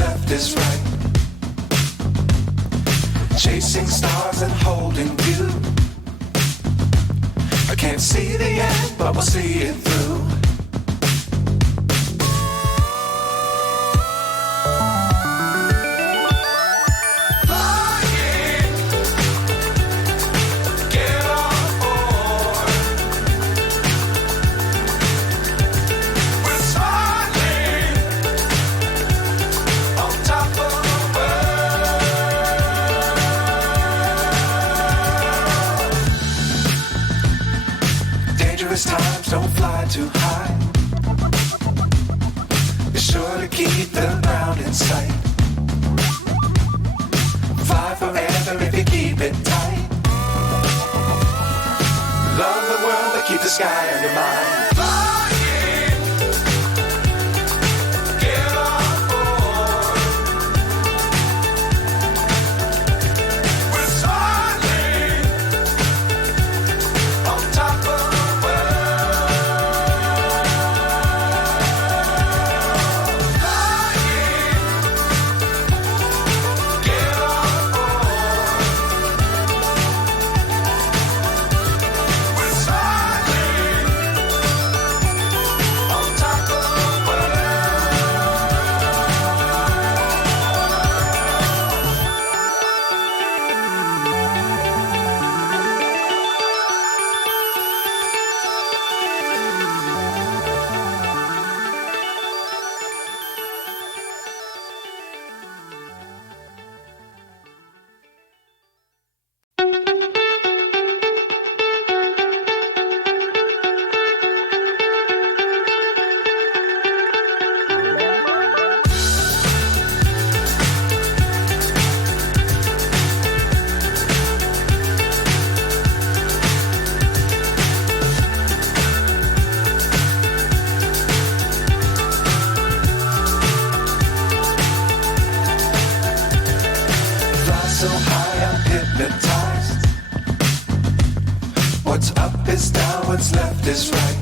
left is right. Chasing stars and holding you. I can't see the end, but we'll see it through. Times don't fly too high. Be sure to keep the ground in sight. Fly forever if you keep it tight. Love the world but keep the sky on your mind. So high I'm hypnotized. What's up is down, what's left is right.